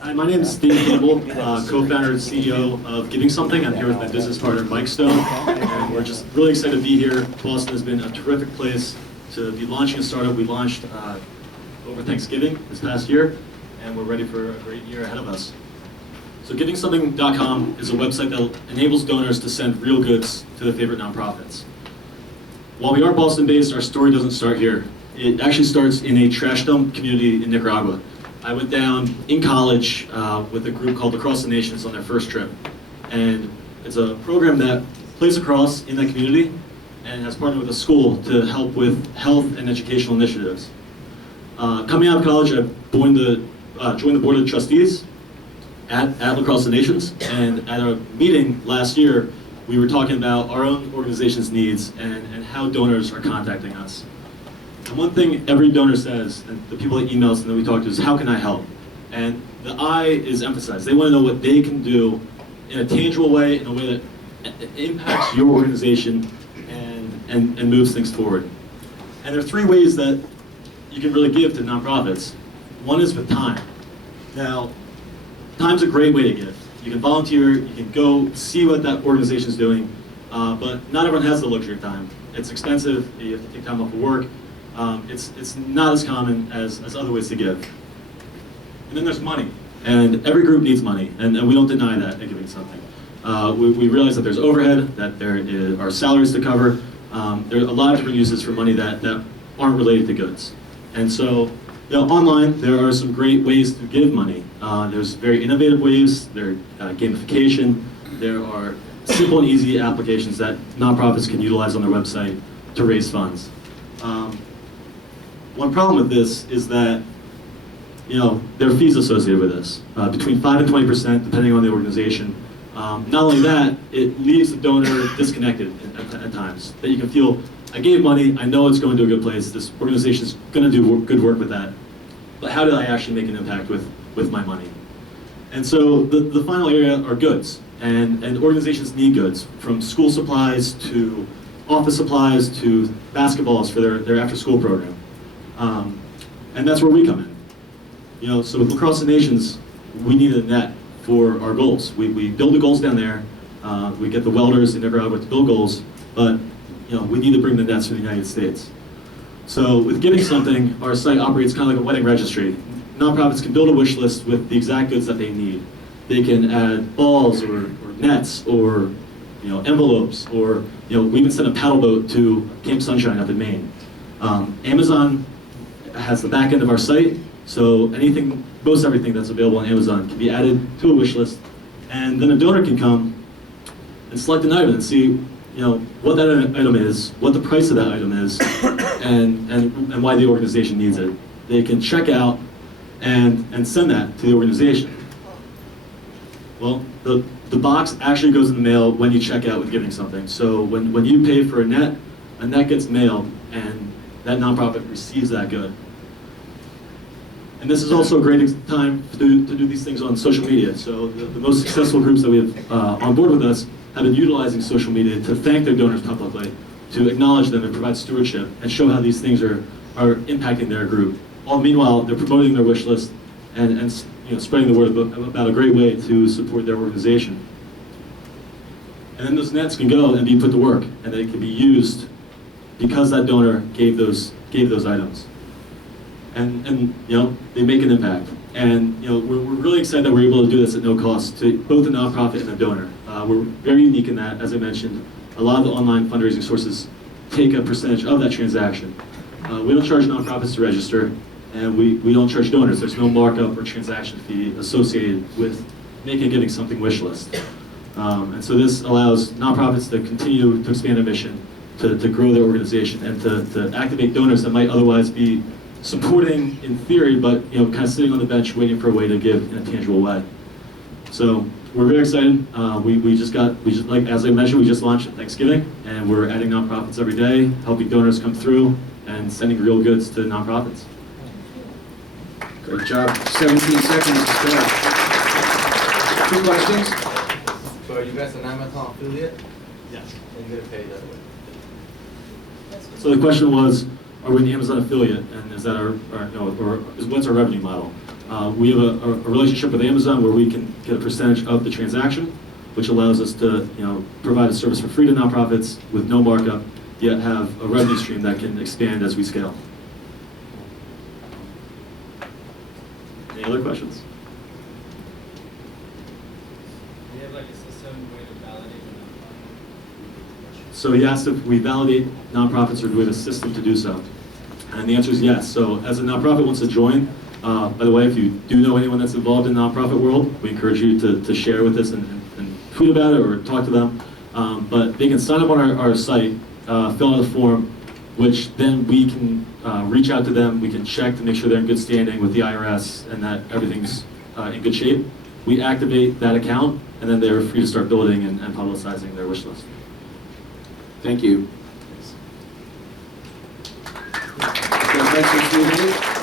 Hi, my name is Steve Campbell, co-founder and CEO of GivingSomeThing. I'm here with my business partner, Mike Stone, and we're just really excited to be here. Boston has been a terrific place to be launching a startup. We launched over Thanksgiving this past year, and we're ready for a great year ahead of us. So GivingSomeThing.com is a website that enables donors to send real goods to their favorite nonprofits. While we are Boston-based, our story doesn't start here. It actually starts in a trash dump community in Nicaragua. I went down in college with a group called Across the Nations on their first trip. And it's a program that plays across in that community and has partnered with a school to help with health and educational initiatives. Coming out of college, I joined the board of trustees at Across the Nations. And at a meeting last year, we were talking about our own organization's needs and how donors are contacting us. And one thing every donor says, and the people that email us and that we talk to, is how can I help? And the I is emphasized. They want to know what they can do in a tangible way, in a way that impacts your organization and moves things forward. And there are three ways that you can really give to nonprofits. One is with time. Now, time's a great way to give. You can volunteer, you can go see what that organization is doing, but not everyone has the luxury of time. It's expensive, you have to take time off of work. It's not as common as other ways to give. And then there's money, and every group needs money, and we don't deny that at GivingSomeThing. We realize that there's overhead, that there are salaries to cover. There are a lot of different uses for money that aren't related to goods. And so, online, there are some great ways to give money. There's very innovative ways, there are gamification, there are simple and easy applications that nonprofits can utilize on their website to raise funds. One problem with this is that there are fees associated with this, between 5 and 20% depending on the organization. Not only that, it leaves the donor disconnected at times. That you can feel, I gave money, I know it's going to a good place, this organization is going to do good work with that, but how did I actually make an impact with my money? And so the final area are goods, and organizations need goods, from school supplies to office supplies to basketballs for their after-school program. And that's where we come in. So with Across the Nations, we need a net for our goals. We build the goals down there, we get the welders in Nicaragua to build goals, but we need to bring the nets to the United States. So with GivingSomeThing, our site operates kind of like a wedding registry. Nonprofits can build a wish list with the exact goods that they need. They can add balls or nets or envelopes, or we even sent a paddle boat to Camp Sunshine up in Maine. Amazon has the back end of our site, so most everything that's available on Amazon can be added to a wish list, and then a donor can come and select an item and see what that item is, what the price of that item is, and why the organization needs it. They can check out and send that to the organization. Well, the box actually goes in the mail when you check out with GivingSomeThing. So when you pay for a net gets mailed, and that nonprofit receives that good. And this is also a great time to do these things on social media. So the most successful groups that we have on board with us have been utilizing social media to thank their donors publicly, to acknowledge them and provide stewardship, and show how these things are impacting their group. All meanwhile, they're promoting their wish list and spreading the word about a great way to support their organization. And then those nets can go and be put to work, and they can be used because that donor gave those items. And they make an impact. And we're really excited that we're able to do this at no cost to both the nonprofit and the donor. We're very unique in that, as I mentioned, a lot of the online fundraising sources take a percentage of that transaction. We don't charge nonprofits to register, and we don't charge donors. There's no markup or transaction fee associated with making a GivingSomeThing wish list. And so this allows nonprofits to continue to expand their mission, to grow their organization, and to activate donors that might otherwise be supporting in theory, but kind of sitting on the bench waiting for a way to give in a tangible way. So we're very excited. Like as I mentioned, we just launched at Thanksgiving, and we're adding nonprofits every day, helping donors come through, and sending real goods to nonprofits. Great job. 17 seconds to start. 2 questions? So are you guys an Amazon affiliate? Yes. And you get paid that way? So the question was, are we an Amazon affiliate, and is that what's our revenue model? We have a relationship with Amazon where we can get a percentage of the transaction, which allows us to provide a service for free to nonprofits with no markup, yet have a revenue stream that can expand as we scale. Any other questions? Do you have like a system way to validate the nonprofit? So he asked if we validate nonprofits or do we have a system to do so. And the answer is yes. So as a nonprofit wants to join, by the way, if you do know anyone that's involved in the nonprofit world, we encourage you to share with us and tweet about it or talk to them. But they can sign up on our site, fill out a form, which then we can reach out to them. We can check to make sure they're in good standing with the IRS and that everything's in good shape. We activate that account, and then they're free to start building and publicizing their wish list. Thank you. Thanks. Thanks for